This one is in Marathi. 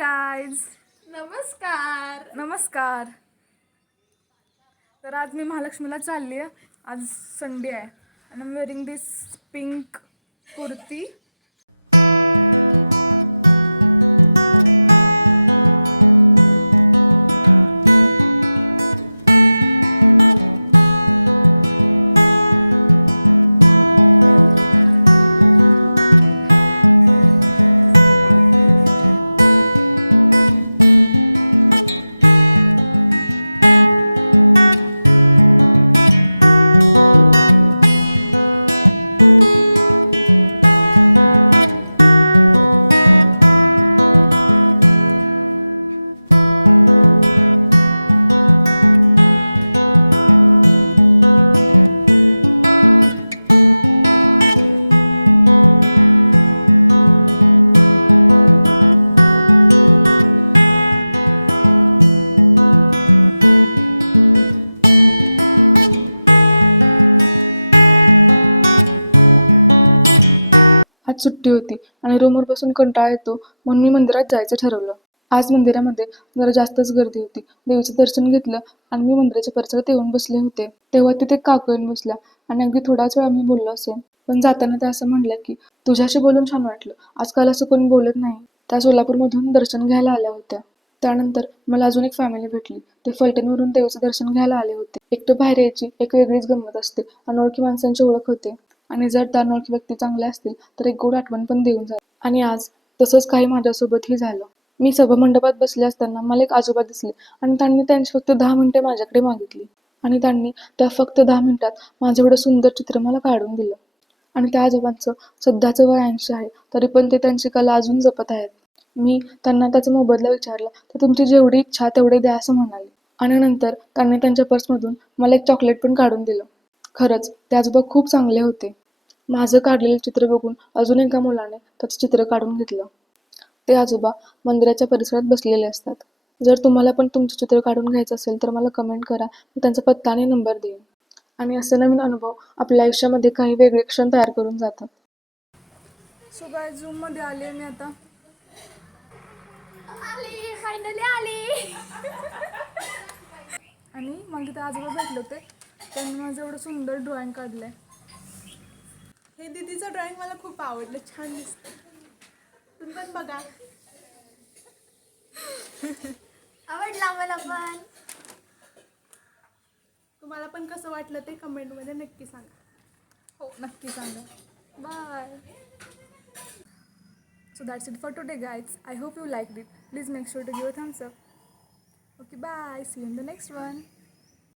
गाईज नमस्कार. नमस्कार. तर आज मी महालक्ष्मीला चालली आहे. आज संडे आहे. आणि I'm wearing this pink kurti आज सुट्टी होती आणि रूमवर बसून कंटाळा येतो म्हणून मी मंदिरात जायचं ठरवलं. आज मंदिरामध्ये जरा जास्तच गर्दी होती. देवीचं दर्शन घेतलं आणि मी मंदिराच्या परिसरात येऊन बसले होते. तेव्हा तिथे एक काकू येऊन बसल्या आणि अगदी थोडाच वेळ आम्ही बोललो असेल पण जाताना त्या असं म्हणल्या की तुझ्याशी बोलून छान वाटलं. आजकाल असं कोणी बोलत नाही. त्या सोलापूरमधून दर्शन घ्यायला आल्या होत्या. त्यानंतर मला अजून एक फॅमिली भेटली. ते फलटणवरून देवीचं दर्शन घ्यायला आले होते. एकटं बाहेर यायची एक वेगळीच गंमत असते. अनोळखी माणसांची ओळख होते. आणि जर त्या अनोळखी व्यक्ती चांगल्या असतील तर एक गोड आठवण पण देऊन जात आणि आज तसंच काही माझ्यासोबतही झालं. मी सभामंडपात बसले असताना मला एक आजोबा दिसले आणि त्यांनी त्यांची फक्त दहा मिनिटे माझ्याकडे मागितली. आणि त्यांनी त्या फक्त दहा मिनिटात माझं एवढं सुंदर चित्र मला काढून दिलं. आणि त्या आजोबांचं सध्याचं वय ऐंशी आहे तरी पण ते त्यांची कला अजून जपत आहेत. मी त्यांना त्याचा मोबदला विचारला तर तुमची जेवढी इच्छा तेवढे द्या असं म्हणाले. आणि नंतर त्यांनी त्यांच्या पर्समधून मला एक चॉकलेट पण काढून दिलं. खरंच ते आजोबा खूप चांगले होते. माझं काढलेलं चित्र बघून अजून एका मुलाने त्याचं चित्र काढून घेतलं. ते आजोबा मंदिराच्या परिसरात बसलेले असतात. जर तुम्हाला पण तुमचं चित्र काढून घ्यायचं असेल तर मला कमेंट करा. मी त्यांचा पत्ता आणि नंबर देईन. आणि असे नवीन अनुभव आपल्या आयुष्यामध्ये काही वेगळे क्षण तयार करून जातात. सो गाय झूममध्ये आली आहे मी आता. आली फायनली आली. आणि मग तिथे आजोबा भेटले होते. त्यांनी माझं एवढं सुंदर ड्रॉइंग काढलं आहे हे दीदीचं ड्रॉइंग मला खूप आवडलं छान दिसतं. तुम्ही पण बघा. आवडला मला पण. तुम्हाला पण कसं वाटलं ते कमेंटमध्ये नक्की सांगा. हो नक्की सांगा. Bye. So that's it for today guys I hope you like it please make sure to give a thumbs up okay bye see in the next one